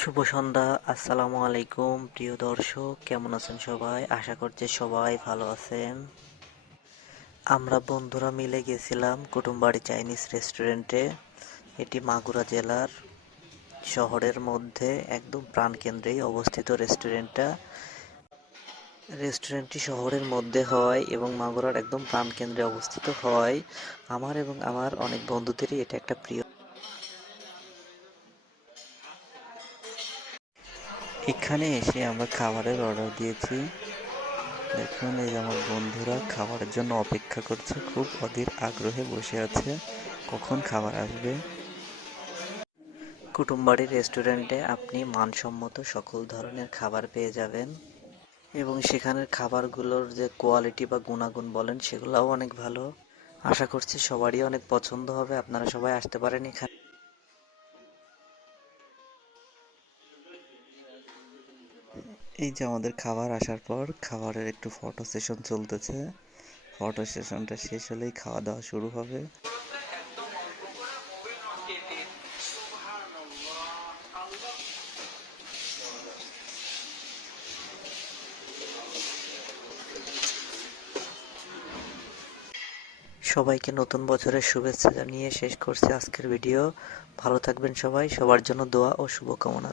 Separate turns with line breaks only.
শুভ সন্ধ্যা, আসসালামু আলাইকুম, প্রিয় দর্শক, কেমন আছেন সবাই? আশা করছি সবাই ভালো আছেন। আমরা বন্ধুরা মিলে গেছিলাম কুটুমবাড়ি চাইনিজ রেস্টুরেন্টে। এটি মাগুরা জেলার শহরের মধ্যে একদম প্রাণকেন্দ্রেই অবস্থিত রেস্টুরেন্টটা। রেস্টুরেন্টটি শহরের মধ্যে হয় এবং মাগুরার একদম প্রাণকেন্দ্রে অবস্থিত হয়। আমার এবং আমার অনেক বন্ধুদেরই এটা একটা প্রিয় এখানে এসে আমরা খাবারের অর্ডার দিয়েছি। দেখুন, এই আমার বন্ধুরা খাবারের জন্য অপেক্ষা করছে, খুব অধীর আগ্রহে বসে আছে। কখন খাবার আসবে? কুটুমবাড়ি রেস্টুরেন্টে আপনি মানসম্মত সকল ধরনের খাবার পেয়ে যাবেন এবং সেখানের খাবারগুলোর যে কোয়ালিটি বা গুণাগুণ বলেন, সেগুলোও অনেক ভালো। আশা করছি সবারই অনেক পছন্দ হবে। আপনারা সবাই আসতে পারেন এখানে। এই যে আমাদের খাবার আসার পর খাবারের একটু ফটো সেশন চলতেছে। ফটো সেশনটা শেষ হলেই খাওয়া দাওয়া শুরু হবে। সবাইকে নতুন বছরের শুভেচ্ছা জানিয়ে শেষ করছি আজকের ভিডিও ভালো থাকবেন সবাই, সবার জন্য দোয়া ও শুভকামনা।